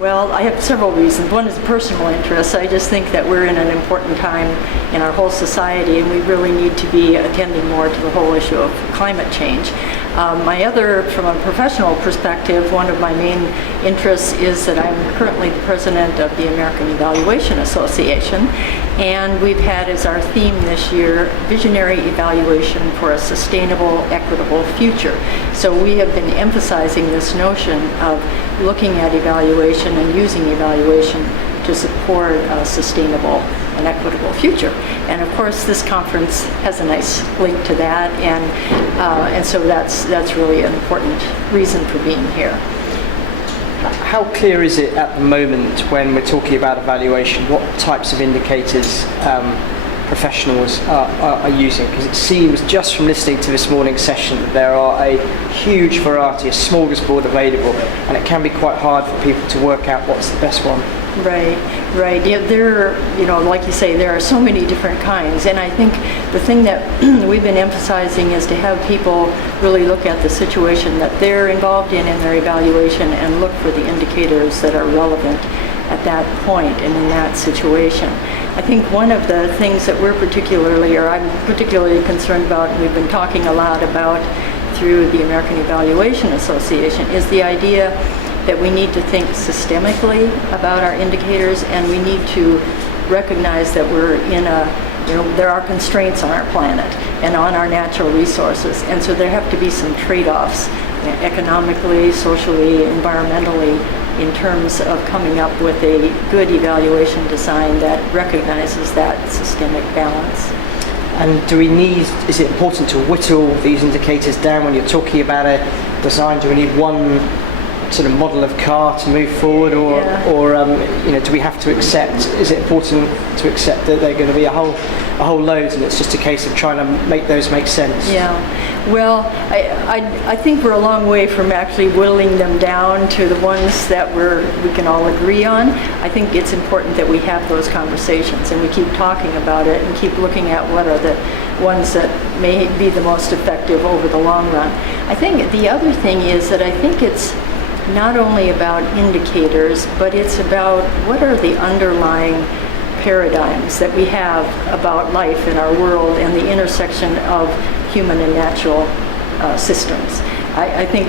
Well, I have several reasons. One is personal interest. I just think that we're in an important time in our whole society, and we really need to be attending more to the whole issue of climate change. My other, from a professional perspective, one of my main interests is that I'm currently the president of the American Evaluation Association, and we've had as our theme this year, visionary evaluation for a sustainable, equitable future. So we have been emphasizing this notion of looking at evaluation and using evaluation to support a sustainable and equitable future. And of course, this conference has a nice link to that, and so that's really an important reason for being here. How clear is it at the moment when we're talking about evaluation, what types of indicators professionals are using? Because it seems, just from listening to this morning's session, that there are a huge variety, a smorgasbord available, and it can be quite hard for people to work out what's the best one. Right. Yeah, like you say, there are so many different kinds, and I think the thing that we've been emphasizing is to have people really look at the situation that they're involved in their evaluation and look for the indicators that are relevant at that point and in that situation. I think one of the things that I'm particularly concerned about, and we've been talking a lot about through the American Evaluation Association, is the idea that we need to think systemically about our indicators, and we need to recognize that we're in there are constraints on our planet and on our natural resources, and so there have to be some trade-offs economically, socially, environmentally, in terms of coming up with a good evaluation design that recognizes that systemic balance. And is it important to whittle these indicators down when you're talking about a design? Do we need one sort of model of car to move forward, or do we have to accept? Is it important to accept that they're going to be a whole load, and it's just a case of trying to make those make sense? Yeah. Well, I think we're a long way from actually whittling them down to the ones that we can all agree on. I think it's important that we have those conversations and we keep talking about it and keep looking at what are the ones that may be the most effective over the long run. I think the other thing is that I think it's not only about indicators, but it's about what are the underlying paradigms that we have about life in our world and the intersection of human and natural systems. I think,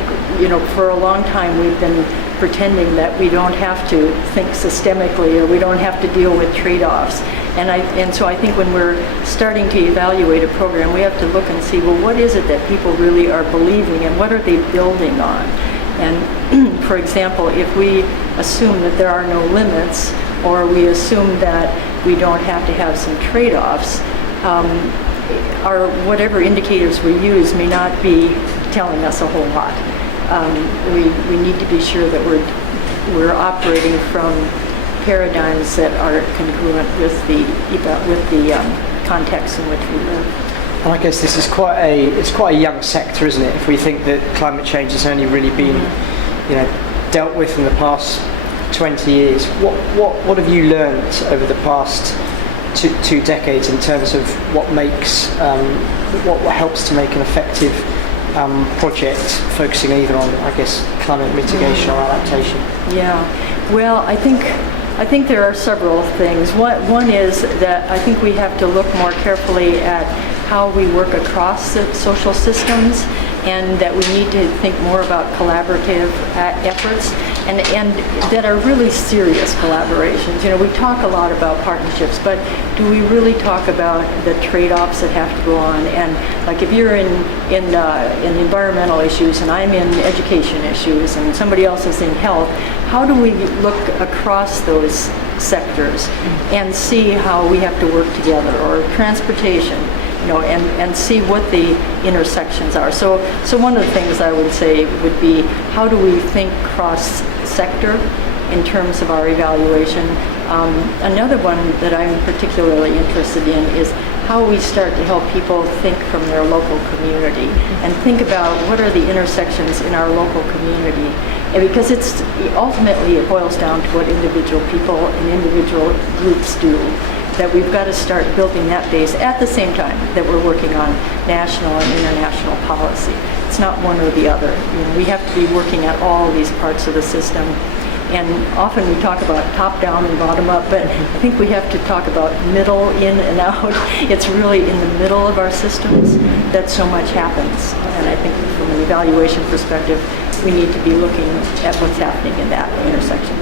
for a long time we've been pretending that we don't have to think systemically, or we don't have to deal with trade-offs. And so I think when we're starting to evaluate a program, we have to look and see, well, what is it that people really are believing, and what are they building on? And for example, if we assume that there are no limits, or we assume that we don't have to have some trade-offs, whatever indicators we use may not be telling us a whole lot. We need to be sure that we're operating from paradigms that are congruent with the context in which we live. And I guess this is quite a young sector, isn't it? If we think that climate change has only really been, dealt with in the past 20 years, what have you learned over the past two decades in terms of what helps to make an effective project focusing either on, I guess, climate mitigation or adaptation? Yeah. Well, I think there are several things. One is that I think we have to look more carefully at how we work across the social systems, and that we need to think more about collaborative efforts, and that are really serious collaborations. We talk a lot about partnerships, but do we really talk about the trade-offs that have to go on? And like if you're in environmental issues and I'm in education issues and somebody else is in health, how do we look across those sectors and see how we have to work together? Or transportation, and see what the intersections are. So one of the things I would say would be, how do we think cross-sector in terms of our evaluation? Another one that I'm particularly interested in is how we start to help people think from their local community and think about what are the intersections in our local community. And because ultimately it boils down to what individual people and individual groups do, that we've got to start building that base at the same time that we're working on national and international policy. It's not one or the other. We have to be working at all these parts of the system. And often we talk about top down and bottom up, but I think we have to talk about middle, in and out. It's really in the middle of our systems that so much happens. And I think from an evaluation perspective, we need to be looking at what's happening in that intersection.